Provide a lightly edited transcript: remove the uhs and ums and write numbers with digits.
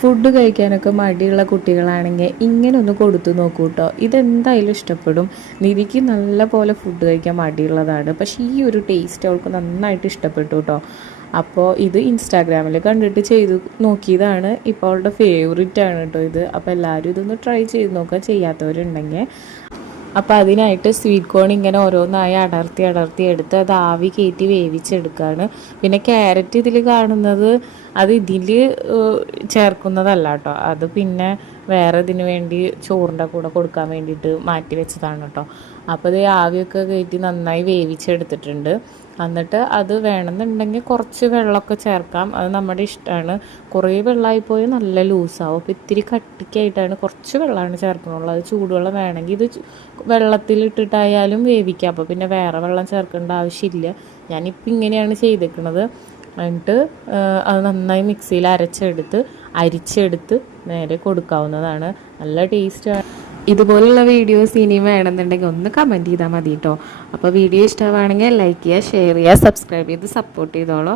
Food കഴിക്കാനൊക്കെ മടിയുള്ള കുട്ടികളാണെങ്കിൽ ഇങ്ങനെ ഒന്ന് കൊടുത്തു നോക്കൂ കേട്ടോ. ഇതെന്തായാലും ഇഷ്ടപ്പെടും. നിധിക്ക് നല്ല പോലെ ഫുഡ് കഴിക്കാൻ മടിയുള്ളതാണ്, പക്ഷേ ഈ ഒരു ടേസ്റ്റ് അവൾക്ക് നന്നായിട്ട് ഇഷ്ടപ്പെട്ടു കേട്ടോ. അപ്പോൾ ഇത് ഇൻസ്റ്റാഗ്രാമിൽ കണ്ടിട്ട് ചെയ്ത് നോക്കിയതാണ്. ഇപ്പോൾ അവളുടെ ഫേവറേറ്റ് ആണ് കേട്ടോ ഇത്. അപ്പോൾ എല്ലാവരും ഇതൊന്ന് ട്രൈ ചെയ്ത് നോക്കുക, ചെയ്യാത്തവരുണ്ടെങ്കിൽ. അപ്പോൾ അതിനായിട്ട് സ്വീറ്റ് കോൺ ഇങ്ങനെ ഓരോന്നായി അടർത്തി എടുത്ത് അത് ആവി കയറ്റി വേവിച്ചെടുക്കുകയാണ്. പിന്നെ ക്യാരറ്റ് ഇതിൽ കാണുന്നത് അത് ഇതിൽ ചേർക്കുന്നതല്ല കേട്ടോ, അത് പിന്നെ വേറെ ഇതിന് വേണ്ടി ചോറിൻ്റെ കൂടെ കൊടുക്കാൻ വേണ്ടിയിട്ട് മാറ്റി വെച്ചതാണ് കേട്ടോ. അപ്പോൾ ഇത് ആവിയൊക്കെ കയറ്റി നന്നായി വേവിച്ചെടുത്തിട്ടുണ്ട്. എന്നിട്ട് അത് വേണമെന്നുണ്ടെങ്കിൽ കുറച്ച് വെള്ളമൊക്കെ ചേർക്കാം, അത് നമ്മുടെ ഇഷ്ടമാണ്. കുറേ വെള്ളമായിപ്പോയി നല്ല ലൂസാവും. അപ്പോൾ ഇത്തിരി കട്ടിക്കായിട്ടാണ് കുറച്ച് വെള്ളമാണ് ചേർക്കണുള്ളൂ. അത് ചൂടുവെള്ളം വേണമെങ്കിൽ ഇത് വെള്ളത്തിലിട്ടിട്ടായാലും വേവിക്കാം, അപ്പോൾ പിന്നെ വേറെ വെള്ളം ചേർക്കേണ്ട ആവശ്യമില്ല. ഞാനിപ്പോൾ ഇങ്ങനെയാണ് ചെയ്തേക്കുന്നത്. എന്നിട്ട് അത് നന്നായി മിക്സിയിൽ അരിച്ചെടുത്ത് നേരെ കൊടുക്കാവുന്നതാണ്. നല്ല ടേസ്റ്റാണ്. ഇതുപോലുള്ള വീഡിയോസ് ഇനിയും വേണമെന്നുണ്ടെങ്കിൽ ഒന്ന് കമൻറ്റ് ചെയ്താൽ മതി കേട്ടോ. അപ്പോൾ വീഡിയോ ഇഷ്ടമാണെങ്കിൽ ലൈക്ക് ചെയ്യുക, ഷെയർ ചെയ്യുക, സബ്സ്ക്രൈബ് ചെയ്ത് സപ്പോർട്ട് ചെയ്തോളൂ.